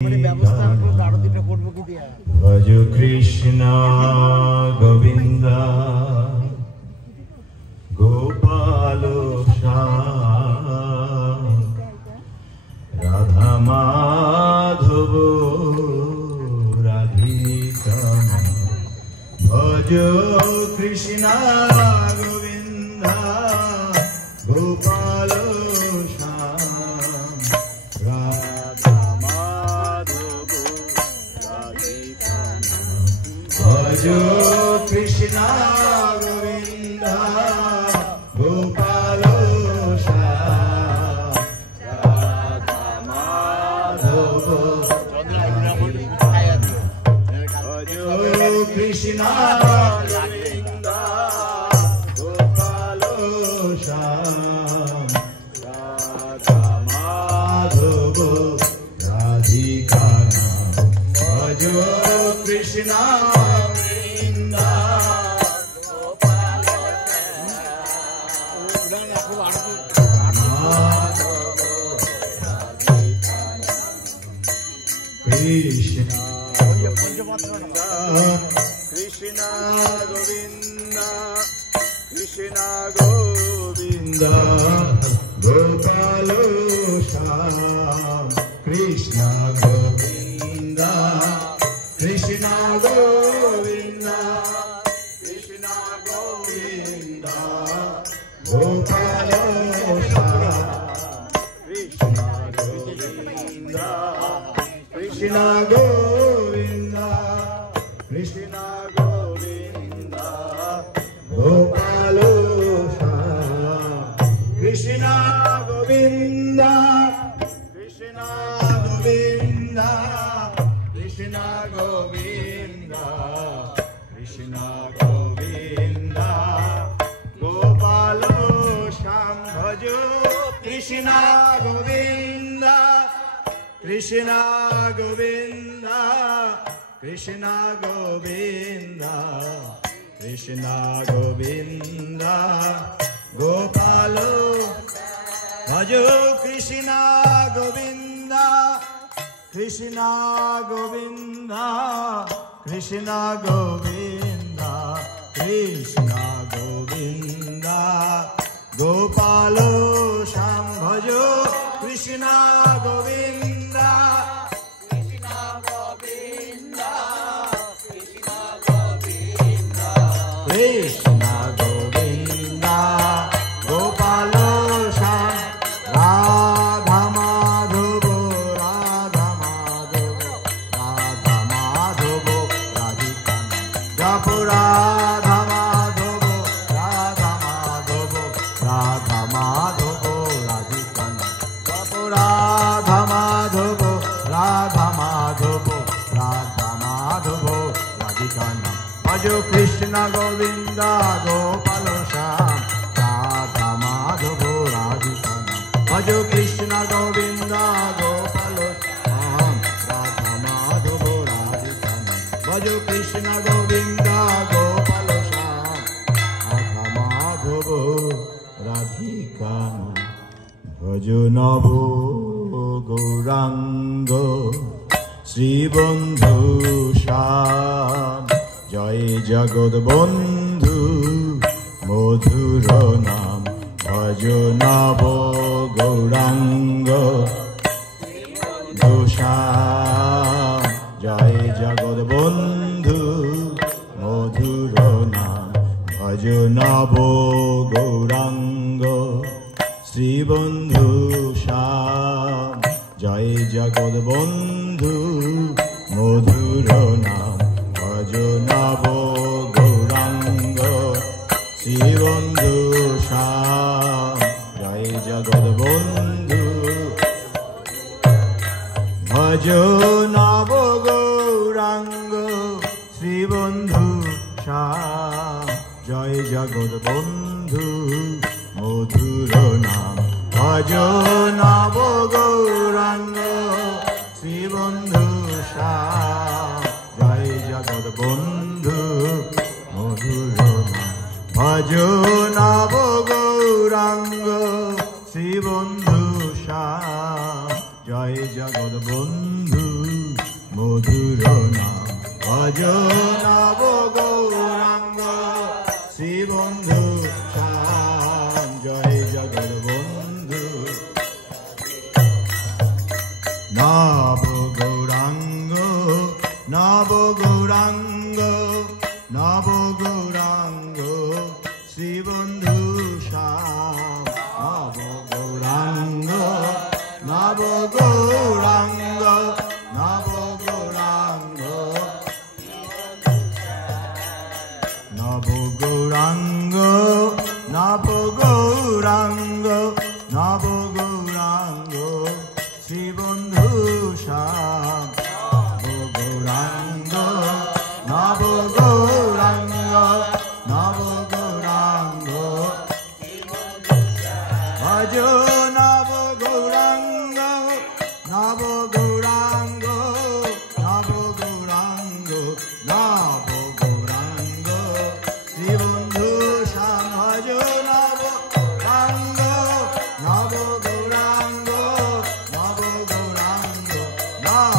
भज कृष्ण गोविंद गोपाल राधा माधव राधिका भज कृष्ण गोविंद गोपाल भजो कृष्ण गोविंद गोपाल राधा माधव भजो कृष्ण गोविंद गोपाल राधा माधव राधिका भजो कृष्ण कृष्ण गोविंद कृष्ण गोविंद गोपाल श्याम कृष्ण गोविंद कृष्ण गोविंद कृष्ण गोविंद गोपाल कृष्ण गोविंद कृष्ण गोविंद गोपाल कृष्ण गोविंद कृष्ण गोविंद कृष्ण गोविंद कृष्ण गोविंद गोपाल श्याम भजो कृष्ण गोविंद कृष्ण गोविंद कृष्ण गोविंद कृष्ण गोविंद गोपाल भजो कृष्ण गोविंद कृष्ण गोविंद कृष्ण गोविंद कृष्ण गोविंद गोपाल श्याम भजो कृष्ण गोविंद कृष्ण गोविंद गोपाल श्याम राधा माधव राधा माधव राधा माधव राधिका जप राधा माधव राधा माधव राधा माधव राधिका जप राधा माधव राधा माधव राधा माधव राधिका भजो कृष्ण गोविंद गोपाल श्याम राधा माधव राधिका भजो कृष्ण गोविंद गोपाल श्याम राधा माधव राधिका भजो कृष्ण गोविंद गोपाल श्याम राधा माधव राधिका भजो नव गौरांग श्रीबंधु श्याम जय जगत बंधु मधुर नाम भज नव गौरांग श्याम जय जगत बंधु मधुर नाम भज नव गौरांग श्रीबंधु श्याम जय जगत बंधु मधुर नाम भज नव गौरांग श्रीबंधु श्याम जय जगत बंधु भज नव गौरांग श्रीबंधु श्याम जय जगत बंधु मधुर नाम भज नव गौरांग श्रीबंधु श्याम जय जगत बंधु मधुर भज नव गौरांग শ্রী বন্ধু শ্যাম জয় জগৎ বন্ধু। মধুর নাম ভজ নব গৌরাঙ্গ শ্রীবন্ধু শ্যাম জয় জগৎ বন্ধু নব গৌরাঙ্গ নব গৌরাঙ্গ নব গৌরাঙ্গ শ্রীবন্ধু শ্যাম নব গৌরাঙ্গ নব গৌরাঙ্গ নব গৌরাঙ্গ নব গৌরাঙ্গ নব গৌরাঙ্গ নব গৌরাঙ্গ শ্রীবন্ধু শ্যাম নব গৌরাঙ্গ নব গৌরাঙ্গ নব গৌরাঙ্গ ভজ নব গৌরাঙ্গ নব গৌরাঙ্গ নব গৌরাঙ্গ নব গৌরাঙ্গ শ্রীবন্ধু শ্যাম ভজ নব গৌরাঙ্গ নব গৌরাঙ্গ নব গৌরাঙ্গ নব